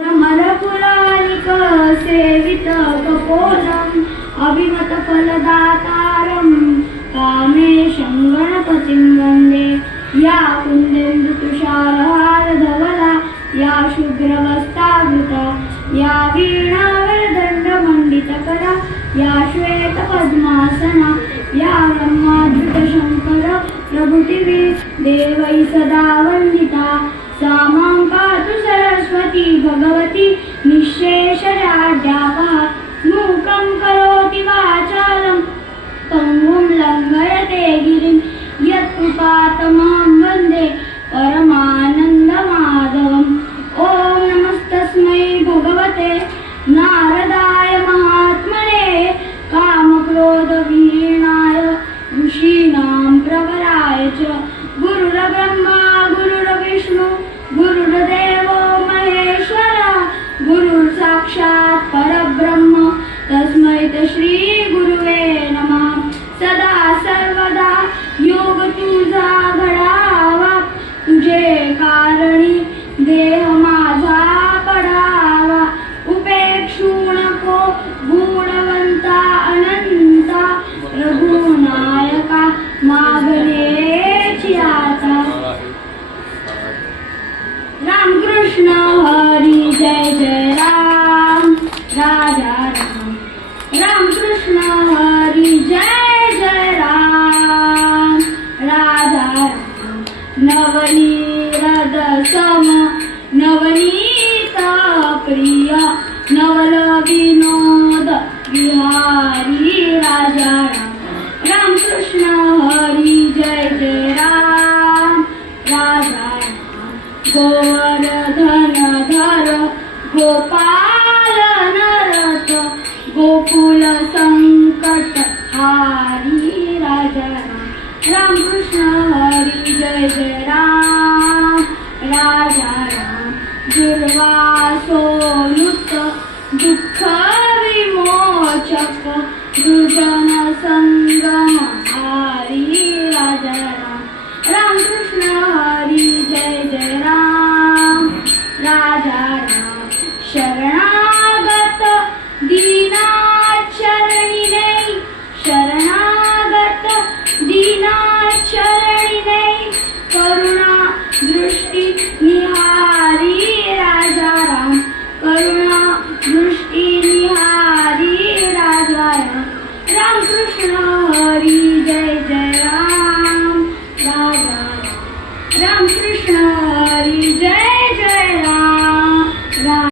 मलकुलानिक सेवित कपोलम् अभिमत फलदातारं कामेशं गणपतिं वन्दे। या कुन्देन्दु तुषारहारधवला या शुभ्रवस्त्रावृता या वीणावरदण्डमण्डितकरा या श्वेतपद्मासना या ब्रह्माच्युतशङ्कर प्रभृतिभिः देवैः सदा वन्दिता। सा मां पातु सरस्वती भगवती निःशेषराढ्यापहा। मूकं करोति वाचालं पङ्गुं लङ्घयते गिरिं यत्कृपातमहं वन्दे परमानन्दमाधवम्। ॐ नमस्तस्मै भगवते नारदाय महात्मने कामक्रोधविहीनाय ऋषीणां प्रवराय च। गुरुर्ब्रह्मा गुरुर्विष्णु गुरुर्देवो महेश्वरः गुरुर्साक्षात् परब्रह्म तस्मै श्री गुरुवे नमः। सदा सर्वदा योग तुझा घडावा तुझे कारणी देह माझा पडावा। उपेक्षू नको गुणवंता अनंता रघुनायका मागण्याची आता। रामकृष्ण हरी जय जय राम राजा राम। रामकृष्ण हरी जय जय राम राजा राम। नवनीरद सम नवनीत प्रिय नवल विनोद विहारी राजा राम। रामकृष्ण हरी जय जय राम राजा राम। गोवर्धन धर गोपाल नरत गोकुल संकट हारी राजा राम। रामकृष्ण हरी जय जय राम राजा राम। दुर्वासोनुत दुःख विमोचक दुर्जन संगम हारी राजा राम। रामकृष्ण हरी जय जय राम राजा राम। शरणा